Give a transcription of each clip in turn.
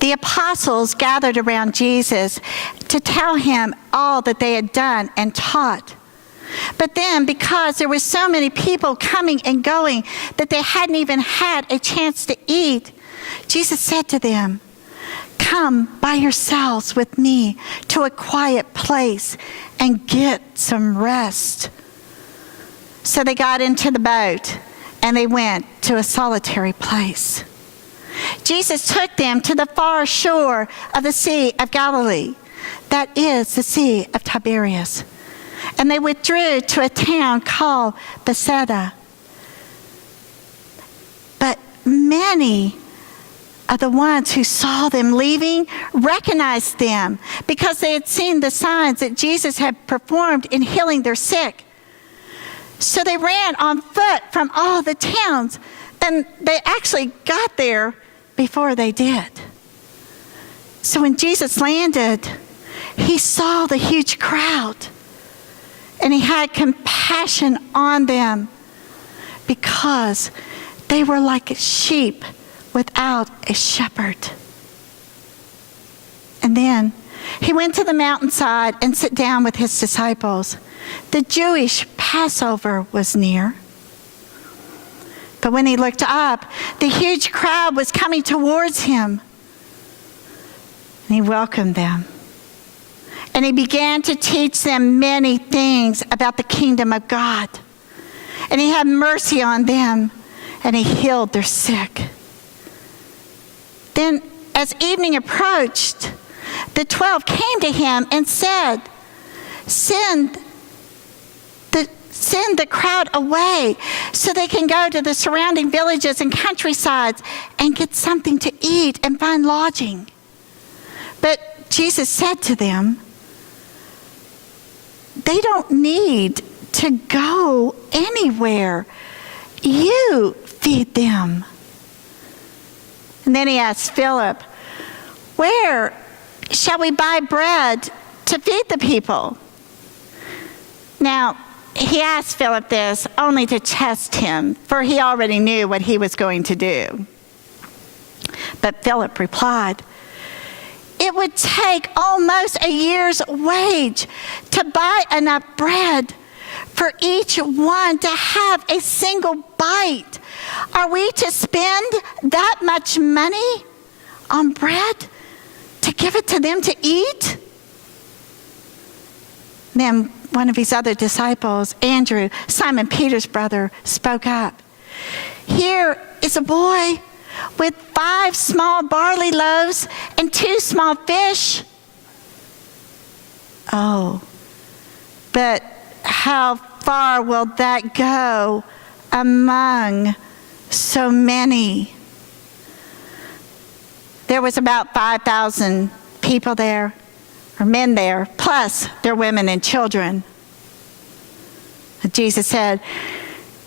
The apostles gathered around Jesus to tell him all that they had done and taught. But then, because there were so many people coming and going that they hadn't even had a chance to eat, Jesus said to them, "Come by yourselves with me to a quiet place and get some rest." So they got into the boat and they went to a solitary place. Jesus took them to the far shore of the Sea of Galilee, that is the Sea of Tiberias. And they withdrew to a town called Bethsaida. But many of the ones who saw them leaving recognized them because they had seen the signs that Jesus had performed in healing their sick. So they ran on foot from all the towns, and they actually got there before they did. So when Jesus landed, he saw the huge crowd, and he had compassion on them because they were like sheep without a shepherd. And then he went to the mountainside and sat down with his disciples. The Jewish Passover was near. But when he looked up, the huge crowd was coming towards him. And he welcomed them. And he began to teach them many things about the kingdom of God. And he had mercy on them, and he healed their sick. Then, as evening approached, the 12 came to him and said, Send the crowd away so they can go to the surrounding villages and countrysides and get something to eat and find lodging. But Jesus said to them, they don't need to go anywhere. You feed them. And then he asked Philip, where shall we buy bread to feed the people? Now, he asked Philip this only to test him, for he already knew what he was going to do. But Philip replied, it would take almost a year's wage to buy enough bread for each one to have a single bite. Are we to spend that much money on bread to give it to them to eat? Then one of his other disciples, Andrew, Simon Peter's brother, spoke up. Here is a boy with 5 small barley loaves and 2 small fish. Oh, but how far will that go among so many? There was about 5,000 people there, or men there, plus their women and children. Jesus said,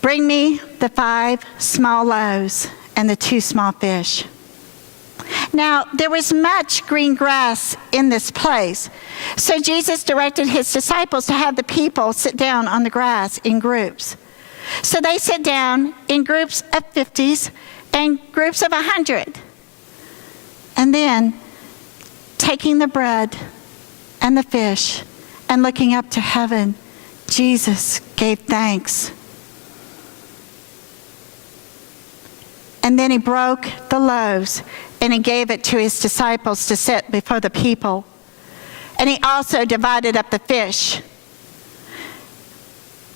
bring me the 5 small loaves and the 2 small fish. Now, there was much green grass in this place, so Jesus directed his disciples to have the people sit down on the grass in groups. So they sat down in groups of 50s and groups of 100. And then, taking the bread and the fish and looking up to heaven, Jesus gave thanks. And then he broke the loaves and he gave it to his disciples to set before the people. And he also divided up the fish.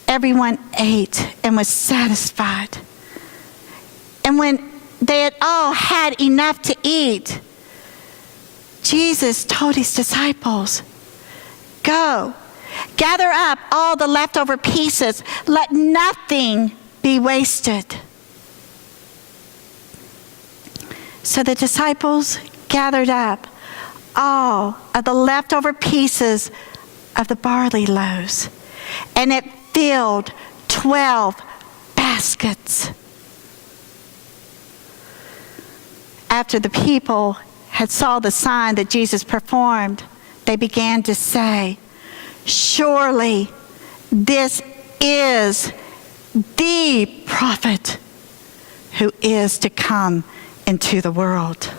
Everyone ate and was satisfied. And when they had all had enough to eat, Jesus told his disciples, go, gather up all the leftover pieces. Let nothing be wasted. So the disciples gathered up all of the leftover pieces of the barley loaves, and it filled 12 baskets. After the people had saw the sign that Jesus performed, they began to say, surely this is the prophet who is to come into the world.